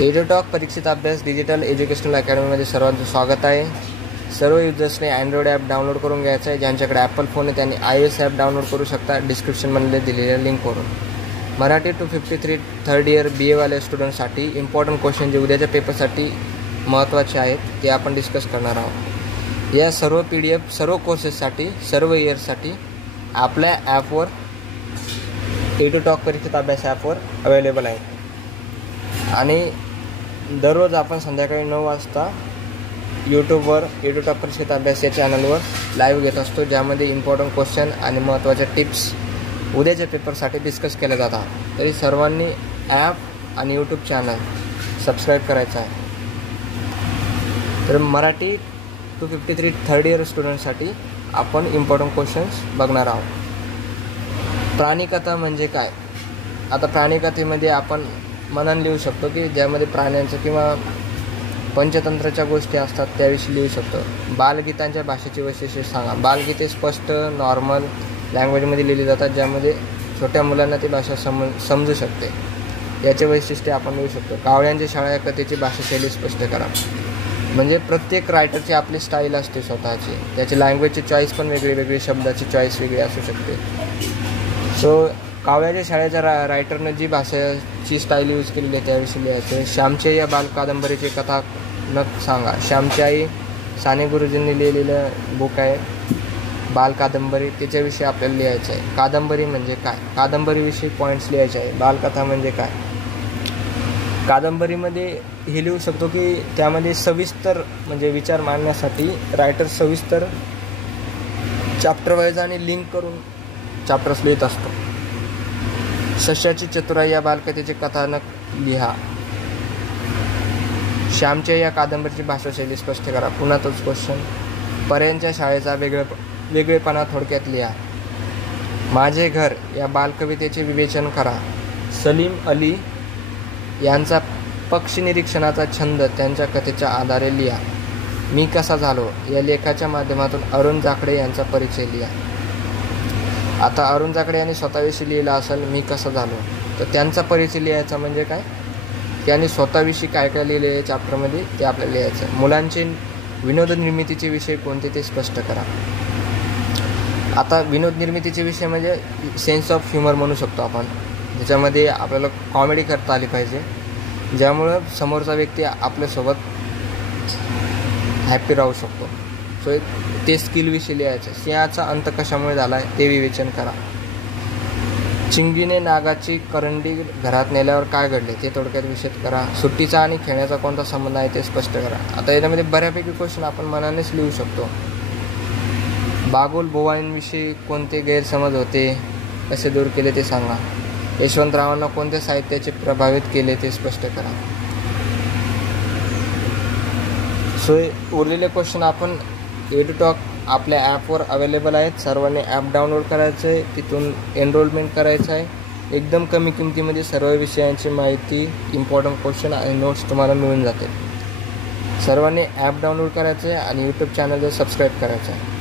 EduTok परीक्षित अभ्यास digital educational अकॅडमीमध्ये सर्वांचं स्वागत आहे. सर्व युजर्सने अँड्रॉइड ॲप डाउनलोड करून घ्यायचं आहे. ज्यांच्याकडे ॲपल फोन आहे त्यांनी iOS ॲप डाउनलोड करू शकता डिस्क्रिप्शनमध्ये दिलेल्या लिंकवरून. मराठी 253 थर्ड इयर BA स्टुडंटसाठी इम्पॉर्टंट क्वेश्चन जे उद्याच्या पेपरसाठी महत्त्वाचे आहेत ते आपण डिस्कस करणार आहोत. या सर्व PDF सर्व कोर्सेससाठी सर्व इयर्ससाठी आपल्या ॲपवर एडुटॉक परीक्षित अभ्यास ॲपवर अवेलेबल आहे. आणि दररोज आपण संध्याकाळी 9 वाजता यूट्यूबवर एडुटॉक परीक्षित अभ्यास या चॅनलवर लाईव्ह घेत असतो, ज्यामध्ये इम्पॉर्टंट क्वेश्चन आणि महत्त्वाच्या टिप्स उद्याच्या पेपरसाठी डिस्कस केल्या जातात. तरी सर्वांनी ॲप आणि यूट्यूब चॅनल सबस्क्राईब करायचं आहे. तर मराठी 253 थर्ड इयर स्टुडंटसाठी आपण इम्पॉर्टंट क्वेश्चन्स बघणार आहोत. प्राणिकथा म्हणजे काय? आता प्राणिकथेमध्ये आपण मनन लिहू शकतो की ज्यामध्ये प्राण्यांचं किंवा पंचतंत्राच्या गोष्टी असतात त्याविषयी लिहू शकतो. बालगीतांच्या भाषेची वैशिष्ट्ये सांगा. बालगीते स्पष्ट नॉर्मल लँग्वेजमध्ये लिहिली जातात, ज्यामध्ये छोट्या मुलांना ती भाषा समजू शकते. याचे वैशिष्ट्ये आपण लिहू शकतो. कावळ्यांची शाळा या कथेची भाषाशैली स्पष्ट करा. म्हणजे प्रत्येक रायटरची आपली स्टाईल असते स्वतःची, त्याची लँग्वेजची चॉईस पण वेगळी, शब्दाची चॉईस वेगळी असू शकते. सो कावळ्याच्या शाळेच्या रायटरनं जी भाषेची स्टाईल यूज केलेली आहे त्याविषयी लिहायचं. श्यामची आई या बालकादंबरीची कथानक सांगा. श्यामची आई साने गुरुजींनी लिहिलेलं बुक आहे बालकादंबरी, त्याच्याविषयी आपल्याला लिहायचं आहे. कादंबरी म्हणजे काय? कादंबरीविषयी पॉईंट्स लिहायचे आहे. बालकथा म्हणजे काय? कादंबरीमध्ये हे लिहू शकतो की त्यामध्ये सविस्तर म्हणजे विचार मांडण्यासाठी रायटर सविस्तर चॅप्टर वाईज आणि लिंक करून चॅप्टर्स लिहित असतो. सश्याची चतुराई या बालकथेचे कथानक लिहा. श्यामच्या या कादंबरीची भाषाशैली स्पष्ट करा. पुन्हा तोच क्वेश्चन. पर्यांच्या शाळेचा वेगळेपणा थोडक्यात लिहा. माझे घर या बालकवितेचे विवेचन करा. सलीम अली यांचा पक्षी निरीक्षणाचा छंद त्यांच्या कथेच्या आधारे लिहा. मी कसा झालो या लेखाच्या माध्यमातून अरुण जाखडे यांचा परिचय लिहा. आता अरुण जाखडे यांनी स्वतःविषयी लिहिलं असेल मी कसा झालो, तर त्यांचा परिचय लिहायचा म्हणजे काय, त्यांनी स्वतःविषयी काय काय लिहिले आहे चॅप्टरमध्ये ते आपल्याला लिहायचं. मुलांचे विनोद निर्मितीचे विषय कोणते ते स्पष्ट करा. आता विनोद निर्मितीचे विषय म्हणजे सेन्स ऑफ ह्युमर म्हणू शकतो आपण, ज्याच्यामध्ये आपल्याला कॉमेडी करता आली पाहिजे, ज्यामुळं समोरचा व्यक्ती आपल्यासोबत हॅपी राहू शकतो. सो ते स्किलविषयी लिहायचं. सिंहाचा अंत कशामुळे झाला आहे ते विवेचन करा. चिंगीने नागाची करंडी घरात नेल्यावर काय घडले ते थोडक्यात विषद करा. सुट्टीचा आणि खेळण्याचा कोणता संबंध आहे ते स्पष्ट करा. आता याच्यामध्ये बऱ्यापैकी क्वेश्चन आपण मनानेच लिहू शकतो. बागुल बुवांविषयी कोणते गैरसमज होते, कसे दूर केले ते सांगा. यशवंतरावांना कोणत्या साहित्याचे प्रभावित केले ते स्पष्ट करा. सो उरलेले क्वेश्चन आपण एडुटॉक आपल्या ॲपवर अवेलेबल आहेत. सर्वांनी ॲप डाउनलोड करायचं आहे, तिथून एनरोलमेंट करायचं आहे. एकदम कमी किमतीमध्ये सर्व विषयांची माहिती, इम्पॉर्टंट क्वेश्चन आणि नोट्स तुम्हाला मिळून जाते. सर्वांनी ॲप डाउनलोड करायचं आहे आणि यूट्यूब चॅनलला सबस्क्राईब करायचं आहे.